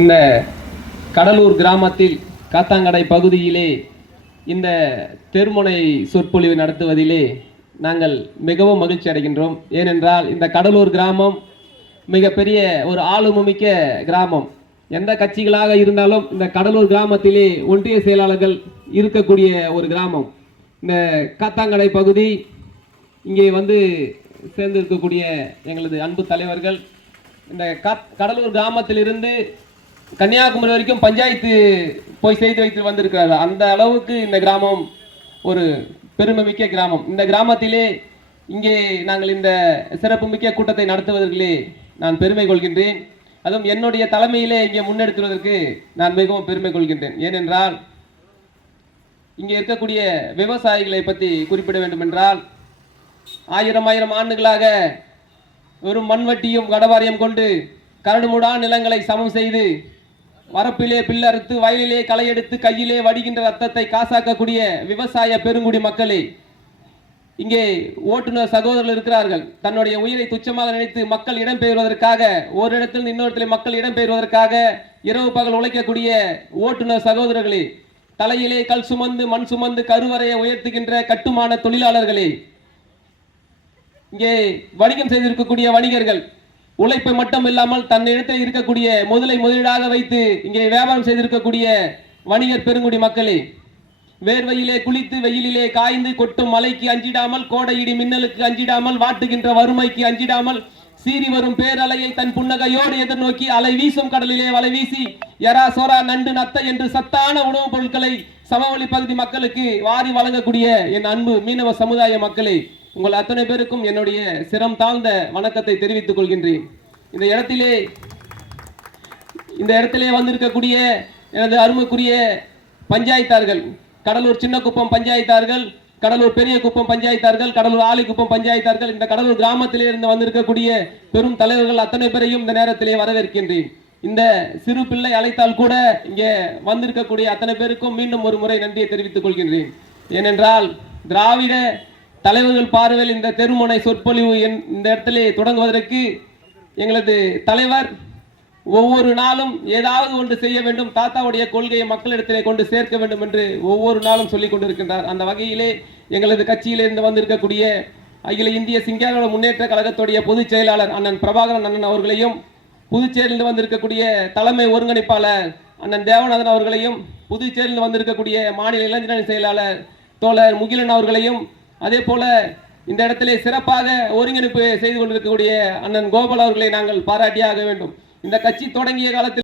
இந்த கடலூர் கிராமத்தில் காத்தாங்கடை பகுதியிலே இந்த தெருமுனை சொற்பொழிவு நடத்துவதிலே நாங்கள் மிகவும் மகிழ்ச்சி அடைகின்றோம். ஏனென்றால் இந்த கடலூர் கிராமம் மிகப்பெரிய ஒரு ஆளுமைமிக்க கிராமம். எந்த கட்சிகளாக இருந்தாலும் இந்த கடலூர் கிராமத்திலே ஒன்றிய செயலாளர்கள் இருக்கக்கூடிய ஒரு கிராமம். இந்த காத்தாங்கடை பகுதி இங்கே வந்து சேர்ந்திருக்கக்கூடிய எங்களது அன்பு தலைவர்கள் இந்த கடலூர் கிராமத்திலிருந்து கன்னியாகுமரி வரைக்கும் பஞ்சாயத்து போய் செய்து வைத்து வந்திருக்கிறார்கள். அந்த அளவுக்கு இந்த கிராமம் ஒரு பெருமை மிக்க கிராமம். இந்த கிராமத்திலே இங்கே நாங்கள் இந்த சிறப்பு மிக்க கூட்டத்தை நடத்துவதற்கே நான் பெருமை கொள்கின்றேன். அதுவும் என்னுடைய தலைமையிலே இங்கே முன்னெடுத்துவதற்கு நான் மிகவும் பெருமை கொள்கின்றேன். ஏனென்றால் இங்கே இருக்கக்கூடிய விவசாயிகளை பற்றி குறிப்பிட வேண்டும் என்றால், ஆயிரம் ஆண்டுகளாக வெறும் மண்வட்டியும் கடவாரியம் கொண்டு கரடுமுடா நிலங்களை சமம் செய்து வரப்பிலே பில்லறுத்து வயலிலே களை எடுத்து கையிலே வடிகின்ற ரத்தத்தை காசாக்கக்கூடிய விவசாய பெருங்குடி மக்களே, இங்கே ஓட்டுநர் சகோதரர்கள் இருக்கிறார்கள். தன்னுடைய உயிரை துச்சமாக நினைத்து மக்கள் இடம்பெயர்வதற்காக, ஒரு இடத்தில் இன்னொருத்தில் மக்கள் இடம்பெயர்வதற்காக இரவு பகல் உழைக்கக்கூடிய ஓட்டுநர் சகோதரர்களே, தலையிலே கல் சுமந்து மண் சுமந்து கருவறையை உயர்த்துகின்ற கட்டுமான தொழிலாளர்களே, இங்கே வணிகம் செய்திருக்கக்கூடிய வணிகர்கள், உழைப்பை மட்டும் இல்லாமல் தன்னிடத்தில் இருக்கக்கூடிய முதலீடாக வைத்து இங்கே வியாபாரம் செய்திருக்கக்கூடிய வணிகர் பெருங்குடி மக்களே, வேர்வையிலே குளித்து வெயிலிலே காய்ந்து கொட்டும் மலைக்கு அஞ்சிடாமல், கோடை இடி மின்னலுக்கு அஞ்சிடாமல், வாட்டுகின்ற வறுமைக்கு அஞ்சிடாமல், சீறி வரும் பேரலையை தன் புன்னகையோடு எதிர்நோக்கி அலை வீசும் கடலிலே வலை வீசி எரா சோரா நண்டு நத்தை என்று சத்தான உணவுப் பொருட்களை சமவெளி பகுதி மக்களுக்கு வாரி வழங்கக்கூடிய என் அன்பு மீனவ சமுதாய மக்களே, உங்கள் அத்தனை பேருக்கும் என்னுடைய சிரம் தாழ்ந்த வணக்கத்தை தெரிவித்துக் கொள்கின்றேன். இந்த இடத்திலே வந்திருக்கக்கூடிய எனது அருமைக்குரிய பஞ்சாயத்தார்கள், கடலூர் சின்னக்குப்பம் பஞ்சாயத்தார்கள், கடலூர் பெரிய குப்பம் பஞ்சாயத்தார்கள், கடலூர் ஆலிக்குப்பம் பஞ்சாயத்தார்கள், இந்த கடலூர் கிராமத்திலே இருந்து வந்திருக்கக்கூடிய பெரும் தலைவர்கள் அத்தனை பேரையும் இந்த நேரத்திலே வரவேற்கின்றேன். இந்த சிறு பிள்ளை அழைத்தால் கூட இங்கே வந்திருக்கக்கூடிய அத்தனை பேருக்கும் மீண்டும் ஒரு முறை நன்றியை தெரிவித்துக் கொள்கின்றேன். ஏனென்றால் திராவிட தலைவர்கள் பார்வையில் இந்த தெருமுனை சொற்பொழிவு இந்த இடத்திலே தொடங்குவதற்கு எங்களது தலைவர் ஒவ்வொரு நாளும் ஏதாவது ஒன்று செய்ய வேண்டும், தாத்தாவுடைய கொள்கையை மக்களிடத்திலே கொண்டு சேர்க்க வேண்டும் என்று ஒவ்வொரு நாளும் சொல்லிக் கொண்டிருக்கின்றார். அந்த வகையிலே எங்களது கட்சியிலிருந்து வந்திருக்கக்கூடிய அகில இந்திய சிங்கார முன்னேற்ற கழகத்துடைய பொதுச் செயலாளர் அண்ணன் பிரபாகரன் அண்ணன் அவர்களையும், புதுச்சேரியிலிருந்து வந்திருக்கக்கூடிய தலைமை ஒருங்கிணைப்பாளர் அண்ணன் தேவநாதன் அவர்களையும், புதுச்சேரியில் வந்திருக்கக்கூடிய மாநில இளைஞரணி செயலாளர் தோழர் முகிலன் அவர்களையும், அதே போல இந்த இடத்திலே சிறப்பாக ஒருங்கிணைப்பு செய்து கொண்டிருக்கக்கூடிய அண்ணன் கோபால் அவர்களை நாங்கள் பாராட்டியாக வேண்டும். இந்த கட்சி தொடங்கிய காலத்தில்